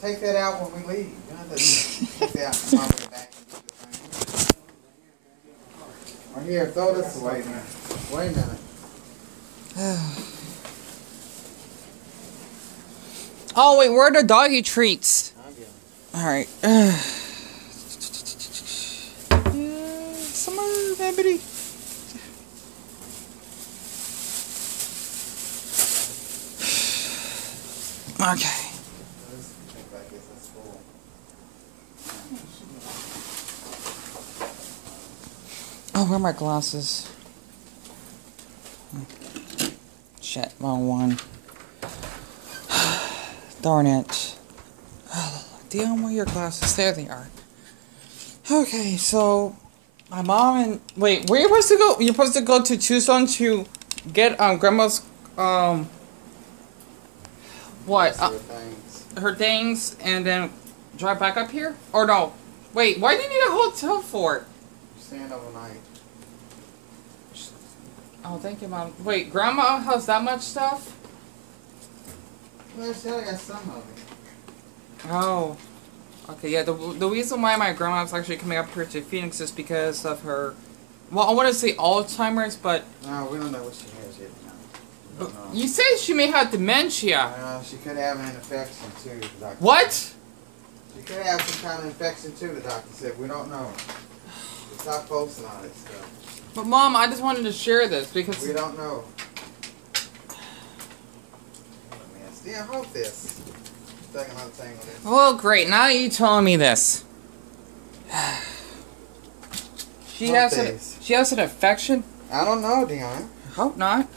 Take that out when we leave. You have to take that out and pop it back and get the thing. Or here, throw this away now. Wait a minute. Oh wait, where are the doggy treats? Alright. Summer, baby. Okay. Oh, where are my glasses? Shit, wrong one. Darn it. Deon, where are your glasses? There they are. Okay, so my mom and wait, where are you supposed to go? You're supposed to go to Tucson to get Grandma's what? Her things, and then drive back up here? Or no? Wait, why do you need a hotel for it? Staying overnight. Oh, thank you, Mom. Wait, Grandma has that much stuff? Well, she only got some of it. Oh. Okay, yeah, the reason why my grandma's actually coming up here to Phoenix is because of her, well, I want to say Alzheimer's, but... No, we don't know what she has yet. No. You say she may have dementia. She could have an infection, too, the doctor What? said. She could have some kind of infection, too, the doctor said. We don't know. Stop posting on it stuff. But, Mom, I just wanted to share this because... We don't know. Yeah, hold this. Second other thing on this. Well, great. Now you telling me this. She has an infection? I don't know, Deon. Hope not.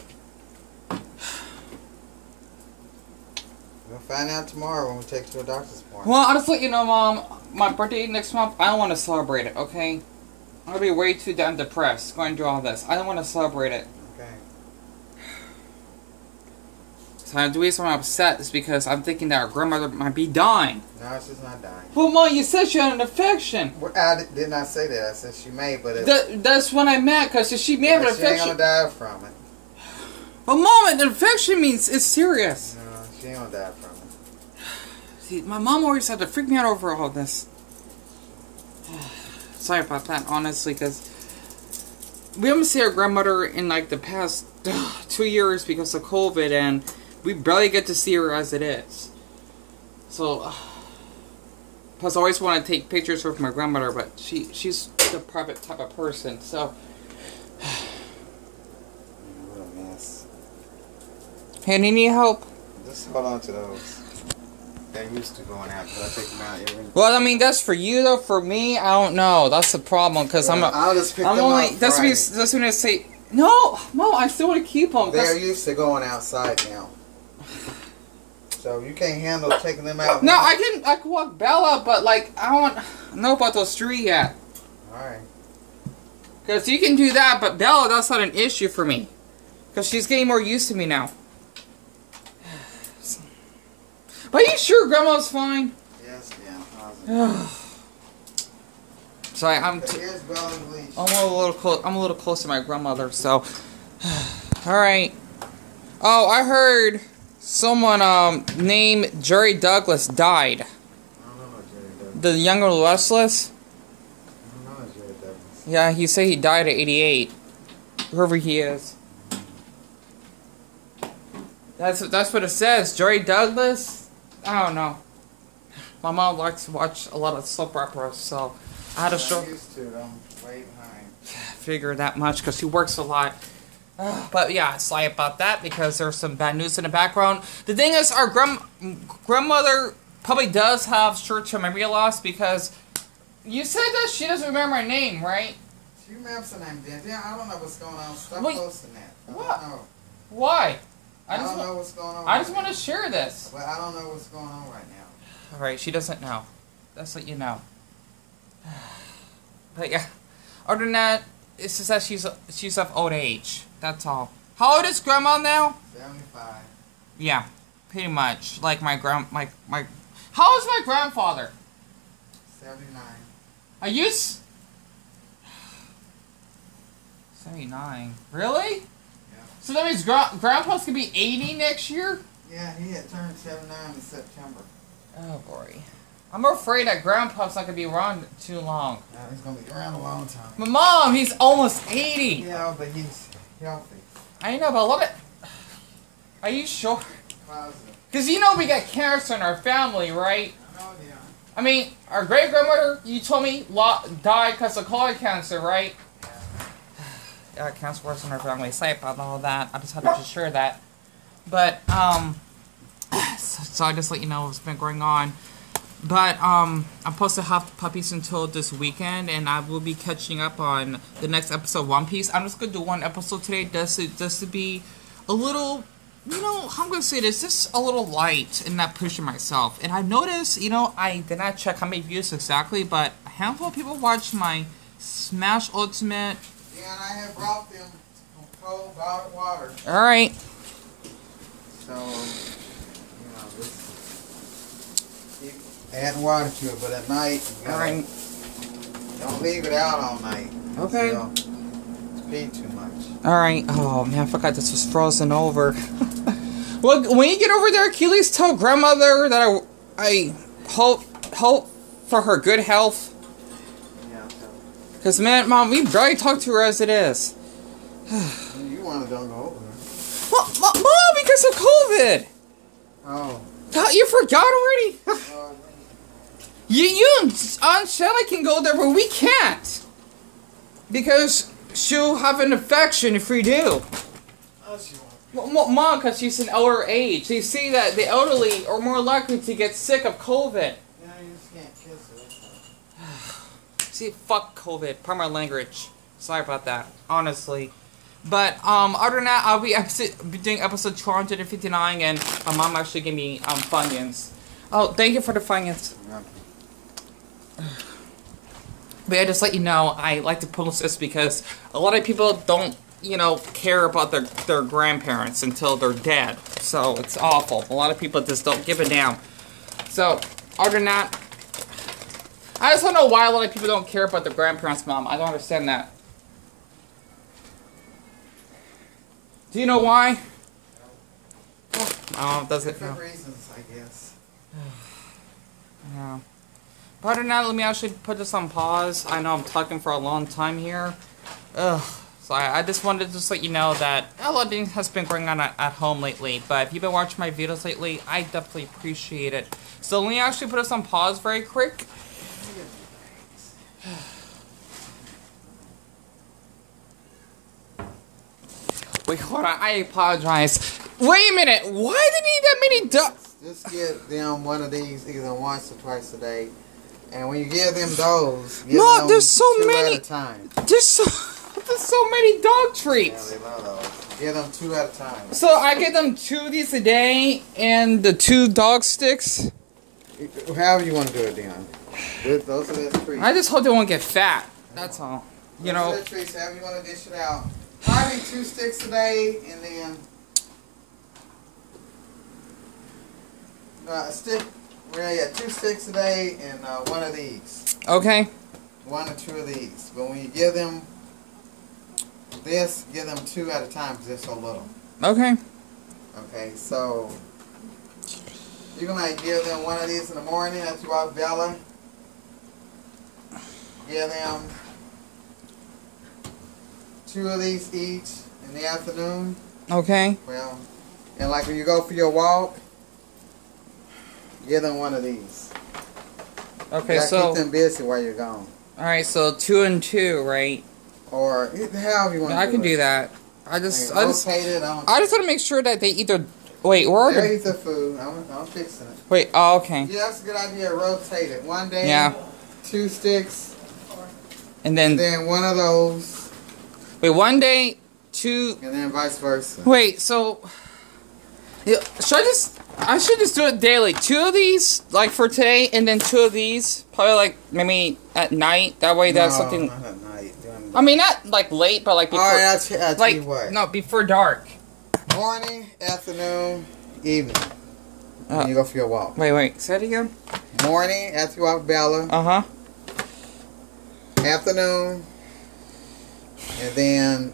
We'll find out tomorrow when we take her to a doctor's appointment. Well, I'll just let you know, Mom, my birthday next month, I don't want to celebrate it, okay? I'm going to be way too damn depressed going through all this. I don't want to celebrate it. Okay. So the reason I'm upset is because I'm thinking that our grandmother might be dying. No, she's not dying. Well, Mom, you said she had an infection. Well, I did not say that. I said she may, but it's... That's what I meant, because she may have an infection. She ain't gonna die from it. But, Mom, an infection means it's serious. No, she ain't gonna die from it. See, my mom always had to freak me out over all this. Sorry about that, honestly, because we haven't seen our grandmother in, like, the past 2 years because of COVID, and we barely get to see her as it is. So, plus I always want to take pictures with my grandmother, but she's the private type of person, so... What a mess. Hey, do you need help? Just hold on to those. They're used to going out, because I take them out every... Well, I mean, that's for you, though. For me, I don't know. That's the problem, because I'll just pick them up That's when I say... No, I still want to keep them. They're used to going outside now. So you can't handle taking them out. No, I can walk Bella, but like I don't know about those three yet. Alright. Because you can do that, but Bella, that's not an issue for me. Because she's getting more used to me now. But are you sure Grandma's fine? Yes, yeah. Sorry, I'm a little close to my grandmother, so. Alright. Oh, I heard someone named Jerry Douglas died. I don't know about Jerry Douglas. The younger Restless? I don't know about Jerry Douglas. Yeah, he said he died at 88. Whoever he is. That's what it says. Jerry Douglas? I don't know. My mom likes to watch a lot of soap operas, so I had to show. I'm used to it. I'm way behind. Figure that much because he works a lot. But yeah, sorry about that because there's some bad news in the background. The thing is, our grandmother probably does have short-term memory loss because you said that she doesn't remember my name, right? She remembers her name, Dan. I don't know what's going on. Stop Wait, posting that. I what? don't know. Why? I don't know what's going on. I just want to share this. Well, I don't know what's going on right now. Alright, she doesn't know. That's what you know. But yeah, other than that, it's just that she's of old age. That's all. How old is Grandma now? 75. Yeah, pretty much. Like my How old is my grandfather? 79. Are you 79? Really? Yeah. So that means Grandpa's gonna be 80 next year? Yeah, he had turned 79 in September. Oh boy. I'm afraid that Grandpa's not gonna be around too long. Yeah, he's gonna be around a long time. But Mom, he's almost 80. Yeah, but he's healthy. I know, but look at. Are you sure? Positive. Because you know we got cancer in our family, right? Oh, yeah. I mean, our great grandmother, you told me, died because of colon cancer, right? Yeah, cancer was in our family. Sorry about all that. I just had to share that. But so I just let you know what's been going on. But I'm supposed to have puppies until this weekend, and I will be catching up on the next episode of One Piece. I'm just gonna do one episode today, just to be a little, you know, how I'm gonna say this, just a little light and not pushing myself. And I noticed, you know, I did not check how many views exactly, but a handful of people watched my Smash Ultimate. Yeah, and I have brought them cold bottled water. All right. So, you know, just keep adding water to it, but at night, you gotta, Alright. don't leave it out all night. Okay. So, feed too much. Alright. Oh, man, I forgot this was frozen over. Well, when you get over there, Keely's tell grandmother that I hope for her good health. Yeah, I'll tell her. Because, man, Mom, we barely talk to her as it is. You want to don't go over there. Well, Mom, because of COVID. Oh. God, you forgot already? Oh, You and Aunt Shelly can go there, but we can't. Because she'll have an infection if we do. oh, she won't. Well, Mom, because she's an elder age. They see that the elderly are more likely to get sick of COVID. Yeah, you just can't kiss her. That's all. See, fuck COVID. Pardon my language. Sorry about that, honestly. But, other than that, I'll be doing episode 259, and my mom actually gave me, Funyuns. Oh, thank you for the Funyuns. But yeah, just let you know, I like to post this because a lot of people don't, you know, care about their grandparents until they're dead. So, it's awful. A lot of people just don't give a damn. So, other than that, I just don't know why a lot of people don't care about their grandparents, Mom. I don't understand that. Do you know why? Oh, does it? Different reasons, I guess. Yeah. But other than that, let me actually put this on pause. I know I'm talking for a long time here. Ugh. So I just wanted to just let you know that a lot of things has been going on at home lately. But if you've been watching my videos lately, I definitely appreciate it. So let me actually put this on pause very quick. Wait, hold on. I apologize. Wait a minute. Why do they need that many ducks? Just give them one of these either once or twice a day. And when you give them those, give Look, them there's so two many. at a time. There's so many dog Yeah, treats. they love those. Give them 2 at a time. So I get them 2 of these a day and the 2 dog sticks. However you want to do it, Deon. Those are the treats. I just hope they won't get fat. That's all. You Those know. are the treats. However you want to dish it out. Probably 2 sticks a day, and then a stick. Well, yeah, 2 sticks a day, and one of these. Okay. 1 or 2 of these. But when you give them this, give them 2 at a time because they're so little. Okay. Okay, so you're gonna give them 1 of these in the morning after you walk Bella. Give them 2 of these each in the afternoon. Okay. Well, and like when you go for your walk, give them 1 of these. Okay, You gotta so keep them busy while you're gone. alright, so 2 and 2, right? Or however you want to I do can it. do that. I just Rotate it on. want to make sure that they either wait, where are They'll the eat the food. I'm fixing it. wait, oh okay. Yeah, that's a good idea. Rotate it. One day, Yeah. 2 sticks, And and then then 1 of those, wait, 1 day, 2 and then vice versa. wait, so yeah, I should just do it daily. 2 of these, like for today, and then 2 of these, probably like maybe at night. That way, that's something. Not at night. I mean, not like late, but like before. All right, I'll tell like you what. no, before dark. Morning, afternoon, evening. Uh, When you go for your walk. Wait. Say it again. Morning, after you walk Bella. Uh huh. Afternoon, and then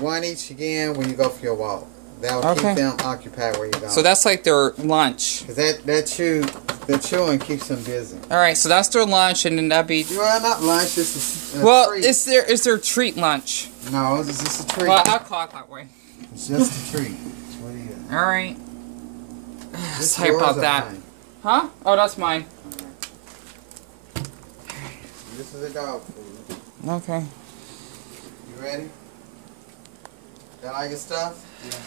1 each again when you go for your walk. That'll keep them occupied where you go. So that's like their lunch. Cause the chewing keeps them busy. All right, so that's their lunch, and then that'd be. Well, not lunch. This is well, treat. is their treat lunch? No, it's just a treat. Well, I'll call it that way. It's just a treat. What do you got? All right. This Sorry about that. mine? Huh? Oh, that's mine. Right. This is a dog food. Okay. You ready? Got all your stuff? Yeah.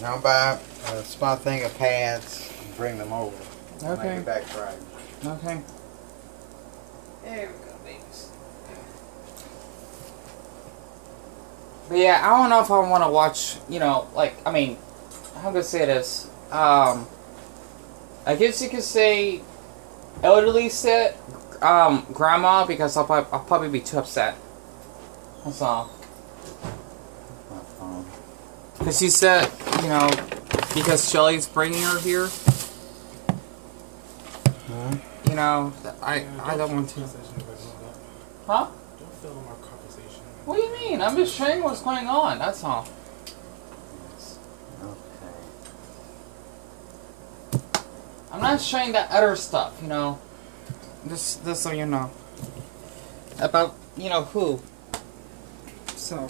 Now buy a small thing of pads and bring them over. Okay. Make it back Friday. Okay. There we go, babies. But yeah, I don't know if I want to watch, you know, like, I mean, how can I say this? I guess you could say elderly sit, grandma, because I'll probably be too upset. That's all. Because she said, you know, because Shelly's bringing her here. Huh? You know, I don't want to. Huh? Don't film our conversation. What do you mean? I'm just showing what's going on. That's all. Okay. I'm not showing that other stuff. You know, this so you know about who. So.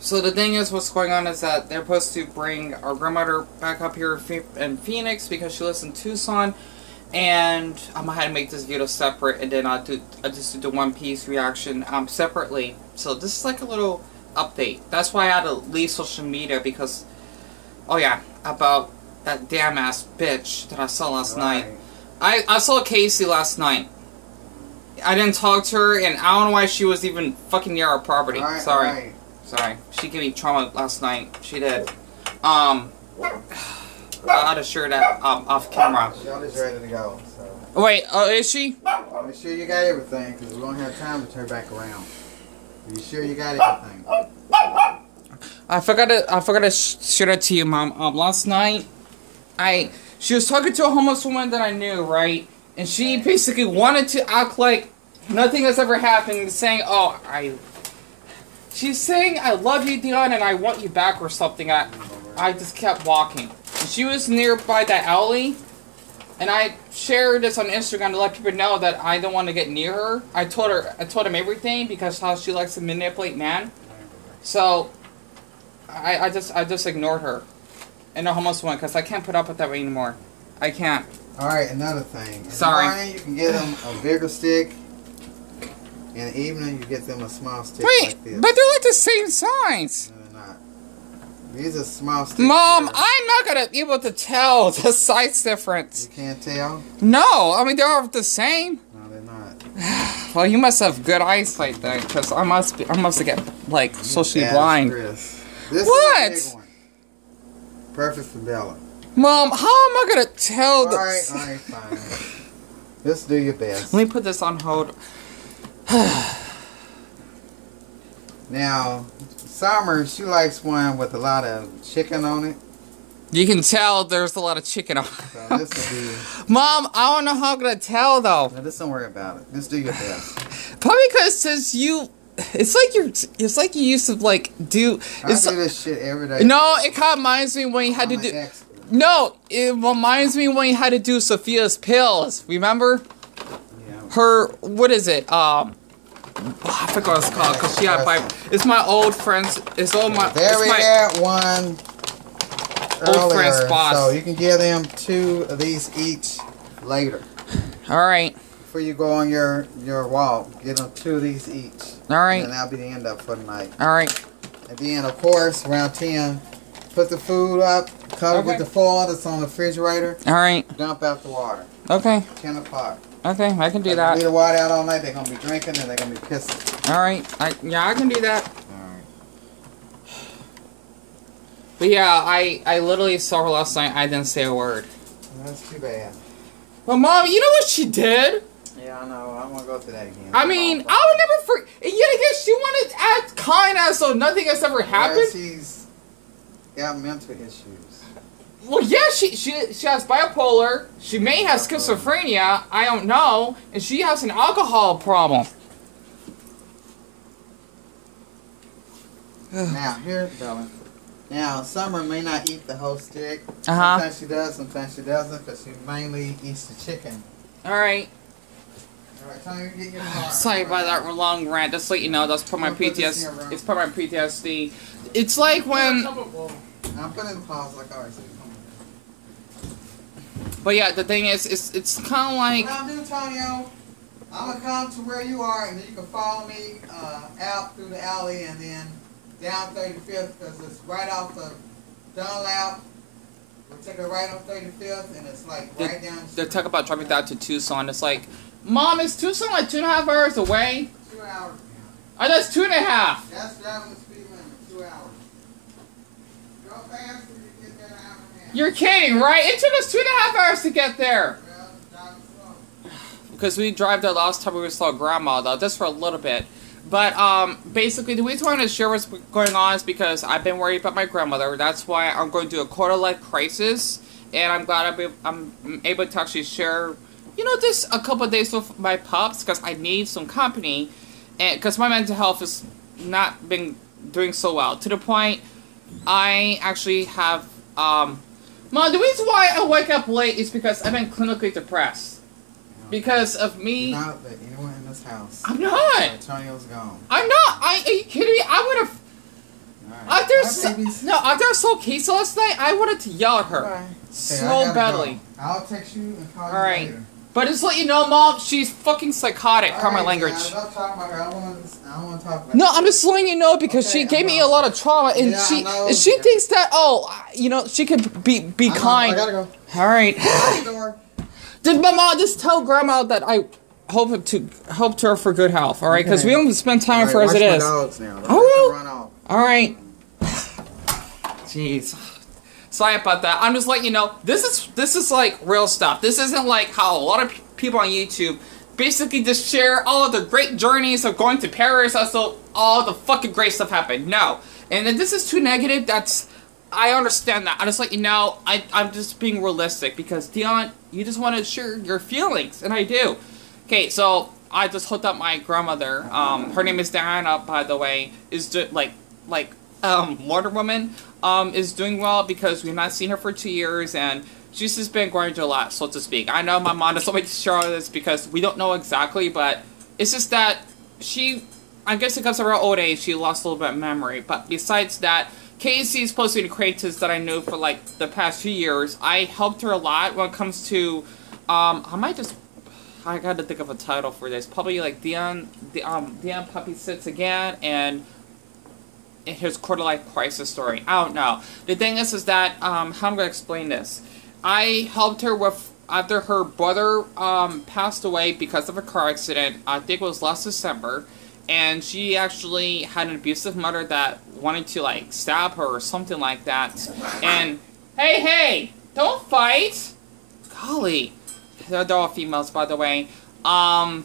So the thing is, what's going on is that they're supposed to bring our grandmother back up here in Phoenix because she lives in Tucson, and I'm gonna have to make this video separate, and then I'll just do the One Piece reaction separately. So this is like a little update. That's why I had to leave social media because, oh yeah, about that damn ass bitch that I saw last night. I saw Casey last night. I didn't talk to her, and I don't know why she was even fucking near our property. Sorry. Sorry. She gave me trauma last night. She did. I had to share that off camera. Shelly's ready to go. So. Wait, is she? Make sure you got everything, because we won't have time to turn back around. Are you sure you got everything? I forgot to share that to you, Mom. Last night, she was talking to a homeless woman that I knew, right? And she basically wanted to act like nothing has ever happened, saying, "Oh, she's saying, I love you, Deon, and I want you back," or something. I just kept walking. And she was nearby that alley, and I shared this on Instagram to let people know that I don't want to get near her. I told him everything because how she likes to manipulate man. So, I just ignored her. And the homeless one, because I can't put up with that anymore. I can't. Alright, another thing. In Sorry. the morning, you can get them a bigger stick. In the evening, you get them a small stick. Wait, like this. but they're like the same size. No, they're not. These are small sticks. Mom, here. I'm not gonna be able to tell the size difference. You can't tell? No, I mean they're the same. No, they're not. Well, you must have good eyesight then, because I must get like socially blind. Chris. This What? is a big one. Perfect for Bella. Mom, how am I gonna tell the? Alright, fine. Just do your best. Let me put this on hold. Now, Summer, she likes one with a lot of chicken on it. You can tell there's a lot of chicken on. So this will be. Mom, I don't know how I'm gonna tell though. No, just don't worry about it. Just do your best. Probably because since you, it's like you used to like do. I do this shit every day. No, it kind of reminds me when you had to do. Expert. No, it reminds me when you had to do Sophia's pills. Remember? Yeah. Her, what is it? I forgot what it's called because she had it's my old friends. It's all my. There we had one Old friend's earlier, boss. so you can give them 2 of these each later. All right. Before you go on your walk, get them 2 of these each. All right. And that'll be the end up for the night. All right. At the end, of course, around 10, put the food up, cover with the foil that's on the refrigerator. All right. Dump out the water. Okay. 10 o'clock. Okay, I can do Leave that. the water out all night. They're gonna be drinking and they're gonna be pissing. All right. I can do that. Alright. But yeah, I literally saw her last night. I didn't say a word. That's too bad. Well, Mom, you know what she did? Yeah, I know. I want to go to that again. I mean, I would never forget. Yet again, she wanted to act kind as though nothing has ever happened. Yeah, she's got mental issues. Well, yeah, she has bipolar. She may have schizophrenia. I don't know. And she has an alcohol problem. Now, here's Bella. Now, Summer may not eat the whole stick. Uh-huh. Sometimes she does, sometimes she doesn't, because she mainly eats the chicken. Alright. Alright, Tony, get your car. Sorry about that long rant. Just to let you know, that's part of my PTSD. It's part of my PTSD. It's like when... I'm putting the pause like, alright, so But yeah, the thing is, it's kind of like... What I'm doing, Tonyo, I'm going to come to where you are, and then you can follow me out through the alley and then down 35th, because it's right off of Dunlap. We'll take it right on 35th, and it's like right down the They're talking about driving down to Tucson. It's like, Mom, is Tucson like 2.5 hours away? 2 hours. Oh, that's 2.5. That's driving the speed limit, 2 hours. Go faster, you get there in an hour and a half. You're kidding, right? It took us 2.5 hours to get there. Well, driving slow. Because we drive there last time we saw Grandma, though, just for a little bit. But, basically, the reason why I want to share what's going on is because I've been worried about my grandmother. That's why I'm going to do a quarter-life crisis. And I'm glad I'm able to actually share, you know, just a couple of days with my pups, because I need some company. And because my mental health has not been doing so well. To the point, I actually have, Mom, the reason why I wake up late is because I've been clinically depressed. Because of me. You're not let anyone in this house. I'm not. Antonio's gone. I'm not. Are you kidding me? I would have. Right. After I saw Casey last night, I wanted to yell at her. Right. So badly. Go. I'll text you and call you Alright. later. But just to let you know, Mom, she's fucking psychotic. Pardon my language. Don't talk about her. I don't want to talk about No, her. I'm just letting you know because Okay, she gave me know. a lot of trauma, and Yeah, I know. she thinks that you know, she could be kind. I gotta go. All right. Out the door. Did my mom just tell Grandma that I hope to her for good health? All right, because we don't spend time with her as it is. Dogs now. I will. Run off. All right. Jeez. Sorry about that. I'm just letting you know, this is like real stuff. This isn't like how a lot of people on YouTube basically just share all of the great journeys of going to Paris, also all the fucking great stuff happened. No. And if this is too negative, I understand that. I just let you know, I'm just being realistic because Deon, you just want to share your feelings, and I do. Okay, so I just hooked up my grandmother. Her name is Diana, by the way. Is Wonder Woman. Is doing well because we've not seen her for 2 years, and she's just been going through a lot, so to speak. I know my mom doesn't like to share all this because we don't know exactly, but it's just that I guess it comes to her old age, she lost a little bit of memory. But besides that, Casey is supposed to be the creators that I knew for like the past few years. I helped her a lot when it comes to, I gotta think of a title for this. Probably like Deon puppysits again, and his quarter-life crisis story. I don't know. The thing is that, how I'm gonna explain this. I helped her with, after her brother, passed away because of a car accident, I think it was last December, and she actually had an abusive mother that wanted to, like, stab her or something like that. And, hey, don't fight! Golly. They're all females, by the way. Her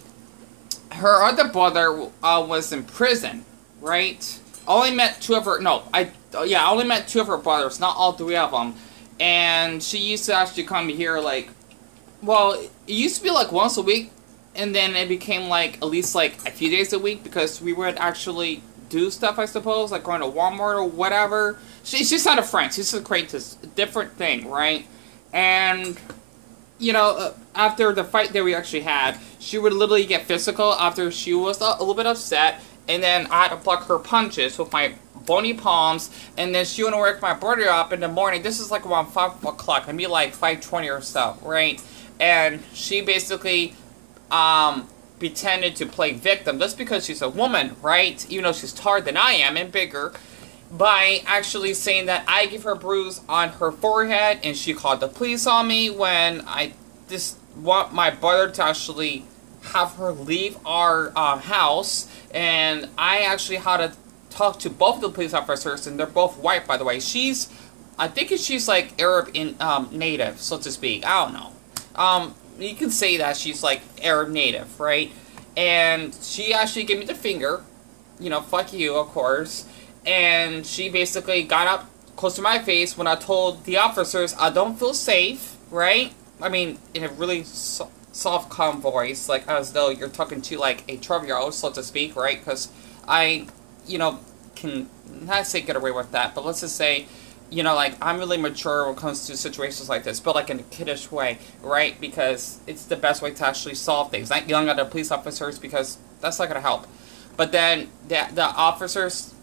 other brother, was in prison, right? I only met two of her, I only met two of her brothers, not all three of them. And she used to actually come here, like, well, it used to be, like, once a week, and then it became, like, at least, like, a few days a week, because we would actually do stuff, I suppose, like going to Walmart or whatever. She's not a friend, she's a acquaintance, a different thing, right? And, you know, after the fight that we actually had, she would literally get physical after she was a little bit upset, and then I had to block her punches with my bony palms, and then she would wake my brother up in the morning. This is like around 5 o'clock, maybe like 5:20 or so, right? And she basically pretended to play victim just because she's a woman, right? Even though she's taller than I am and bigger, by actually saying that I gave her a bruise on her forehead, and she called the police on me when I just want my brother to actually have her leave our house, and I actually had to talk to both of the police officers, and they're both white, by the way. I think she's like Arab in native, so to speak. I don't know. you can say that she's like Arab native, right? And she actually gave me the finger, you know, fuck you, of course. And she basically got up close to my face when I told the officers I don't feel safe, right? I mean, in a really soft, calm voice, like as though you're talking to like a 12-year-old, so to speak, right? Because I, you know, can not say get away with that, but let's just say, you know, like, I'm really mature when it comes to situations like this, but like in a kiddish way, right? Because it's the best way to actually solve things. Not yelling at the police officers, because that's not going to help. But then the officers,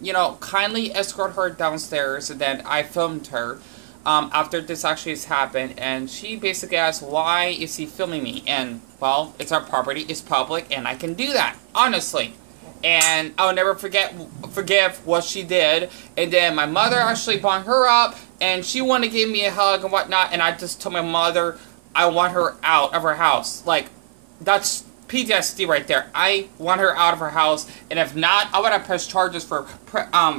you know, kindly escort her downstairs, and then I filmed her after this actually has happened, and she basically asked, why is he filming me? And, well, it's our property, it's public, and I can do that, honestly. And I'll never forgive what she did. And then my mother actually brought her up, and she wanted to give me a hug and whatnot, and I just told my mother I want her out of her house. Like, that's PTSD right there. I want her out of her house, and if not, I want to press charges for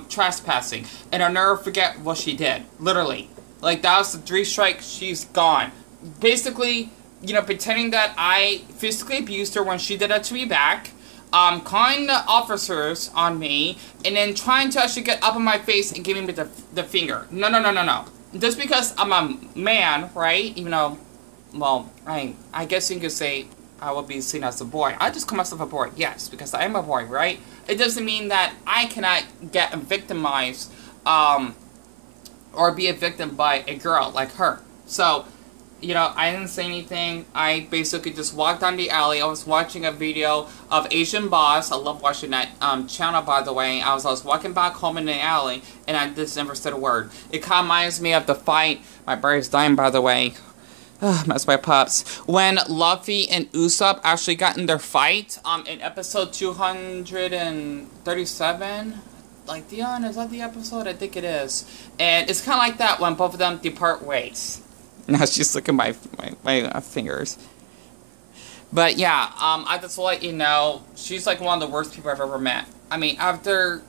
trespassing. And I'll never forget what she did, literally. Like, that was the 3 strikes, she's gone. Basically, you know, pretending that I physically abused her when she did that to me back. Calling the officers on me, and then trying to actually get up in my face and giving me the finger. No. Just because I'm a man, right? Even though, well, I guess you could say I would be seen as a boy. I just call myself a boy, yes, because I am a boy, right? It doesn't mean that I cannot get victimized, or be a victim by a girl like her. So, you know, I didn't say anything. I basically just walked down the alley. I was watching a video of Asian Boss. I love watching that channel, by the way. I was walking back home in the alley, and I just never said a word. It kind of reminds me of the fight. My brother's dying, by the way. That's my pups. When Luffy and Usopp actually got in their fight in episode 237. Like, Deon, is that the episode? I think it is. And it's kind of like that when both of them depart ways. Now she's looking at my fingers. But yeah, I just want to let you know, she's like one of the worst people I've ever met. I mean, after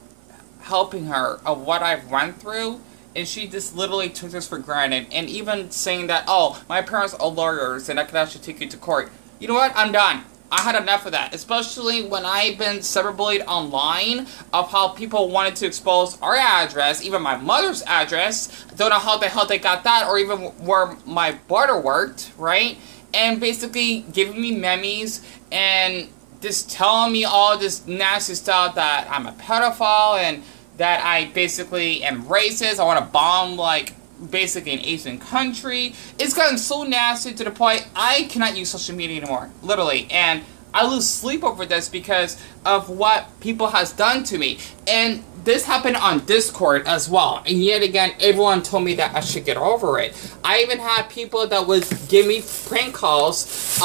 helping her of what I've went through, and she just literally took this for granted. And even saying that, oh, my parents are lawyers and I could actually take you to court. You know what? I'm done. I had enough of that, especially when I've been cyberbullied online of how people wanted to expose our address, even my mother's address. Don't know how the hell they got that, or even where my brother worked, right? And basically giving me memes and just telling me all this nasty stuff that I'm a pedophile and that I basically am racist. I want to bomb, like, basically an Asian country. It's gotten so nasty to the point I cannot use social media anymore, literally, and I lose sleep over this because of what people has done to me. And this happened on Discord as well, and yet again everyone told me that I should get over it. I even had people that would give me prank calls.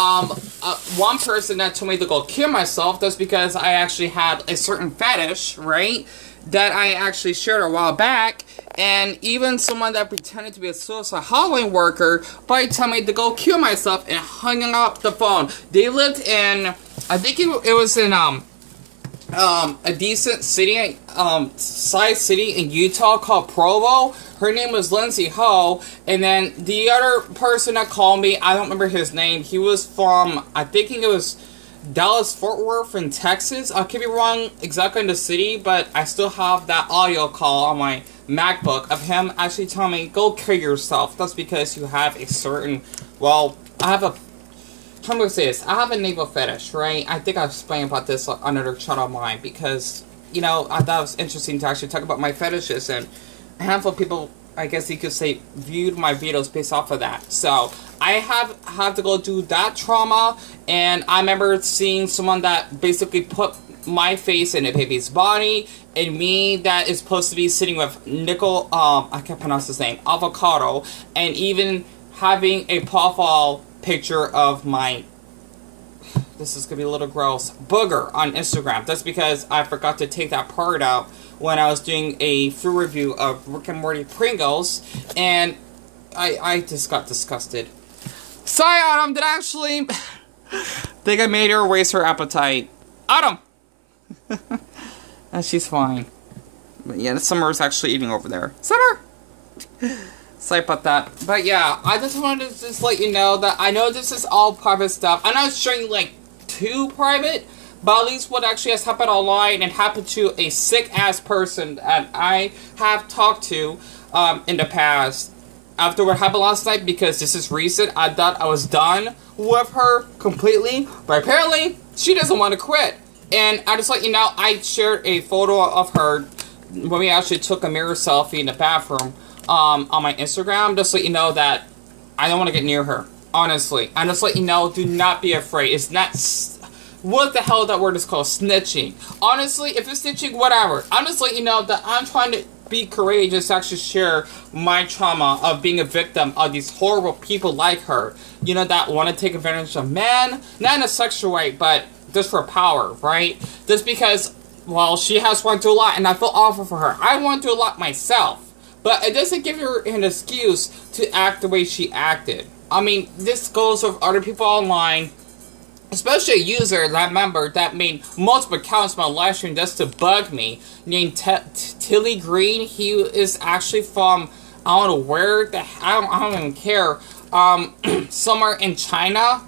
One person that told me to go kill myself just because I actually had a certain fetish, right, that I actually shared a while back. And even someone that pretended to be a suicide hotline worker by telling me to go kill myself and hung up the phone. They lived in, I think it was in a decent city, size city in Utah called Provo. Her name was Lindsay Ho. And then the other person that called me, I don't remember his name. He was from, I think it was Dallas, Fort Worth in Texas. I could be wrong exactly in the city, but I still have that audio call on my MacBook of him actually telling me, go kill yourself. That's because you have a certain, well, how am I going to say this? I have a navel fetish, right? I think I've explained about this on another channel of mine because, you know, I thought it was interesting to actually talk about my fetishes, and a handful of people, I guess you could say, viewed my videos based off of that. So I have to go through that trauma, and I remember seeing someone that basically put my face in a baby's body, and me that is supposed to be sitting with Nickel, I can't pronounce his name, Avocado, and even having a profile picture of my, this is gonna be a little gross, booger on Instagram. That's because I forgot to take that part out when I was doing a food review of Rick and Morty Pringles, and I just got disgusted. Sorry, Autumn, did I actually think I made her waste her appetite? Autumn! And she's fine. But yeah, Summer's actually eating over there. Summer! Sorry about that. But yeah, I just wanted to just let you know that I know this is all private stuff. I'm not showing like too private, but at least what actually has happened online and happened to a sick-ass person that I have talked to in the past. After what happened last night, because this is recent, I thought I was done with her completely, but apparently she doesn't want to quit. And I just let you know, I shared a photo of her when we actually took a mirror selfie in the bathroom on my Instagram, just so you know that I don't want to get near her, honestly. I just let you know, do not be afraid. It's not, what the hell that word is called, snitching. Honestly, if it's snitching, whatever. I'm just letting you know that I'm trying to be courageous to actually share my trauma of being a victim of these horrible people like her. You know, that want to take advantage of men, not in a sexual way, but just for power, right? Just because, well, she has went through a lot, and I feel awful for her. I went through a lot myself. But it doesn't give her an excuse to act the way she acted. I mean, this goes with other people online, especially a user that I remember that made multiple accounts on my live stream just to bug me, named Tilly Green. He is actually from, I don't know where, I don't even care, somewhere in China,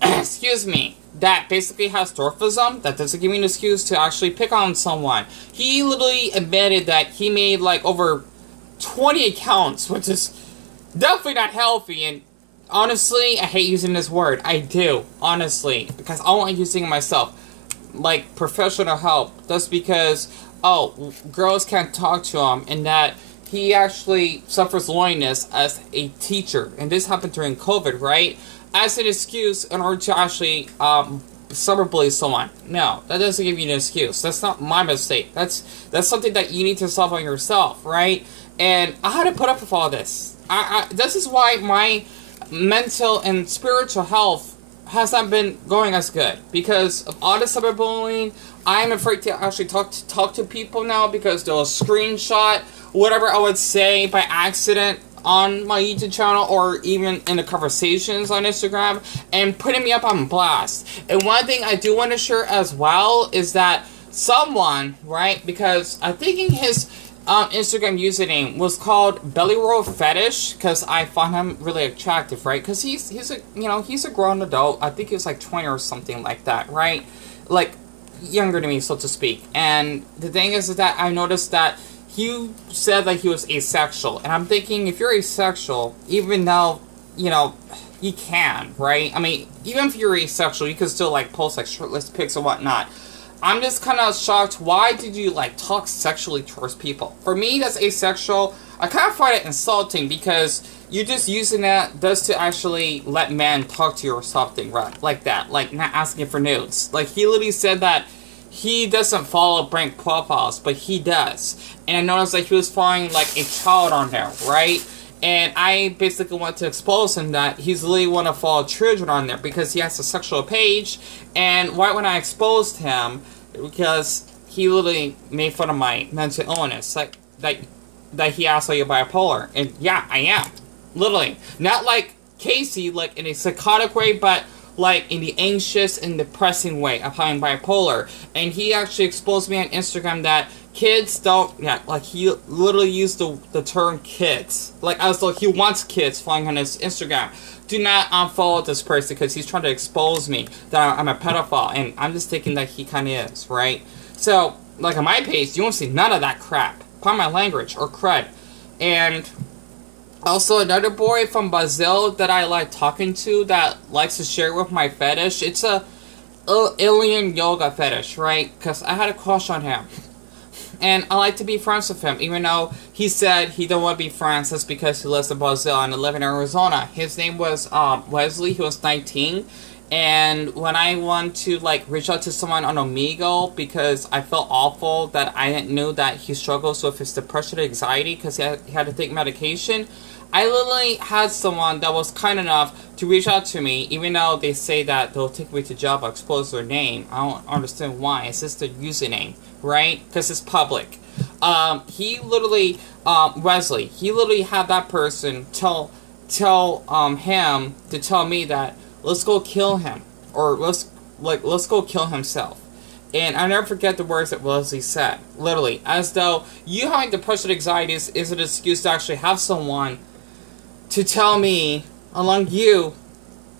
excuse me, that basically has dwarfism. That doesn't give me an excuse to actually pick on someone. He literally admitted that he made like over 20 accounts, which is definitely not healthy, and honestly, I hate using this word. I do, honestly, because I don't like using it myself. Like, professional help, just because, oh, girls can't talk to him, and that he actually suffers loneliness as a teacher, and this happened during COVID, right? As an excuse in order to actually, cyberbully someone. No, that doesn't give you an excuse. That's not my mistake. That's something that you need to solve on yourself, right? And I had to put up with all this. This is why my mental and spiritual health has not been going as good. Because of all the cyberbullying, I'm afraid to actually talk to people now because they'll screenshot whatever I would say by accident on my YouTube channel or even in the conversations on Instagram and putting me up on blast. And one thing I do want to share as well is that someone, right, because I'm thinking his Instagram username was called Belly Roll Fetish, because I find him really attractive, right? Because he's a, you know, he's a grown adult. I think he was like 20 or something like that, right? Like, younger than me, so to speak. And the thing is that I noticed that he said that he was asexual. And I'm thinking, if you're asexual, even though, you know, you can, right? I mean, even if you're asexual, you can still, like, post, like, shirtless pics and whatnot. I'm just kind of shocked. Why did you, like, talk sexually towards people? For me, that's asexual. I kind of find it insulting because you're just using that just to actually let men talk to you or something, right? Like that. Like, not asking for nudes. Like, he literally said that he doesn't follow prank profiles, but he does. And I noticed that he was following, like, a child on there, right? And I basically want to expose him that he's literally want to follow children on there because he has a sexual page. And why when I exposed him, because he literally made fun of my mental illness, like that he asked, are you bipolar? And yeah, I am, literally. Not like Casey, like in a psychotic way, but like in the anxious and depressing way of having bipolar. And he actually exposed me on Instagram that kids don't, yeah, like he literally used the term kids. Like as though he wants kids following on his Instagram. Do not unfollow this person because he's trying to expose me that I'm a pedophile. And I'm just thinking that he kind of is, right? So, like on my page, you won't see none of that crap. Pardon my language, or crud. And also another boy from Brazil that I like talking to that likes to share with my fetish. It's a alien yoga fetish, right? Because I had a crush on him. And I like to be friends with him, even though he said he don't want to be friends just because he lives in Brazil and I live in Arizona. His name was Wesley. He was 19. And when I want to like reach out to someone on Omegle because I felt awful that I knew that he struggles with his depression and anxiety because he had to take medication, I literally had someone that was kind enough to reach out to me, even though they say that they'll take me to jail or expose their name. I don't understand why. It's just their username, right? Because it's public. He literally, Wesley, he literally had that person tell him to tell me that let's go kill him, or let's go kill himself. And I never forget the words that Wesley said. Literally, as though you having depression and anxiety is an excuse to actually have someone to tell me, along you,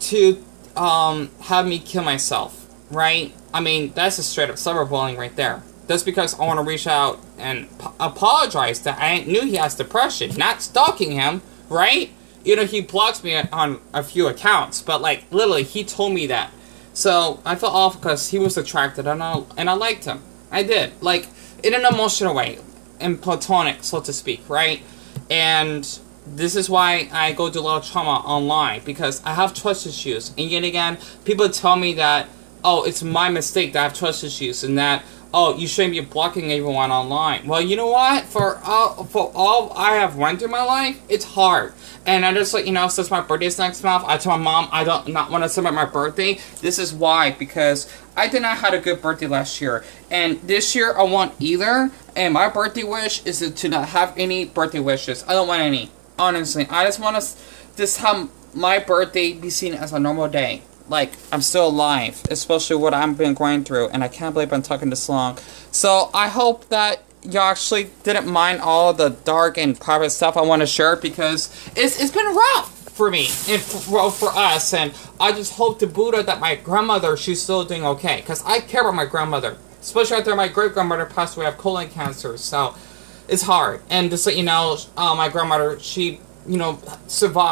to have me kill myself, right? I mean, that's a straight up cyberbullying right there. That's because I want to reach out and apologize that I knew he has depression, not stalking him, right? You know, he blocks me on a few accounts, but like literally, he told me that. So I felt awful because he was attracted, and I liked him. I did, like in an emotional way, and platonic, so to speak, right? And this is why I go through a lot of trauma online, because I have trust issues. And yet again, people tell me that, oh, it's my mistake that I have trust issues, and that, oh, you shouldn't be blocking everyone online. Well, you know what? For all I have went through my life, it's hard. And I just, like, you know, since my birthday's next month, I told my mom I don't not want to celebrate my birthday. This is why, because I did not have a good birthday last year. And this year, I want either. And my birthday wish is to not have any birthday wishes. I don't want any. Honestly, I just want to just have my birthday be seen as a normal day. Like, I'm still alive, especially what I've been going through, and I can't believe I'm talking this long. So, I hope that you actually didn't mind all the dark and private stuff I want to share, because it's been rough for me, and for us, and I just hope to Buddha that my grandmother, she's still doing okay, because I care about my grandmother, especially after my great-grandmother passed away of colon cancer, so it's hard. And just so you know, my grandmother, she, you know, survived.